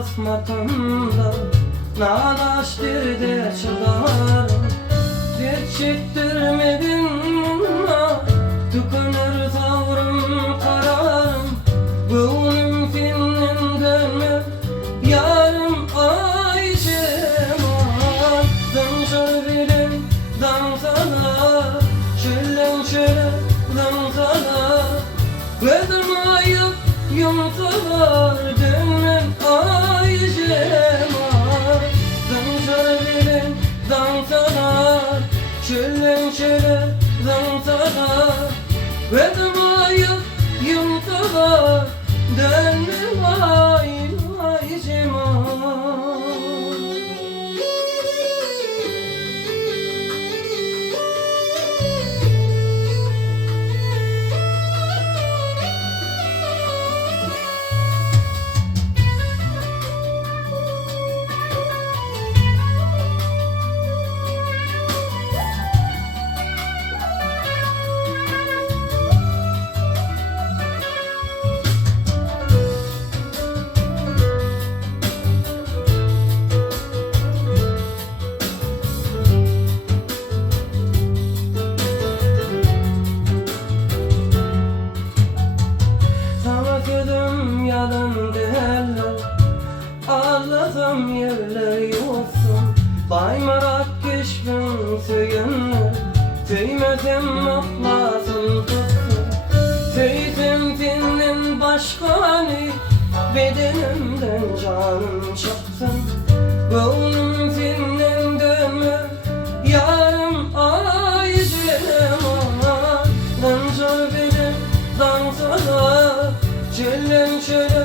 kısmetimde nadaş dirde çıkarım. Dert çektirmedin bana, tükünür tavrım kararım. Gönlüm filmin dönme yarım ay cemal. Danşar bilim dansana, şölen şöyle dansana. Vedmayıp yumsalar dönmem ay cemal. Danşar bilim dansana, şölen şöyle dansana. Vedmayıp yumsalar dönmem ay cemal. Yalan derler, ağlasam yerler yoksun. Baymarak keşfim söylenir, tüymesem atlasın tutsun. Tüysem senin başkanı, bedenimden canım çıksın. Gönlüm senin dönme yarım ay cemal. Danşar benim dansana, şölen şöyle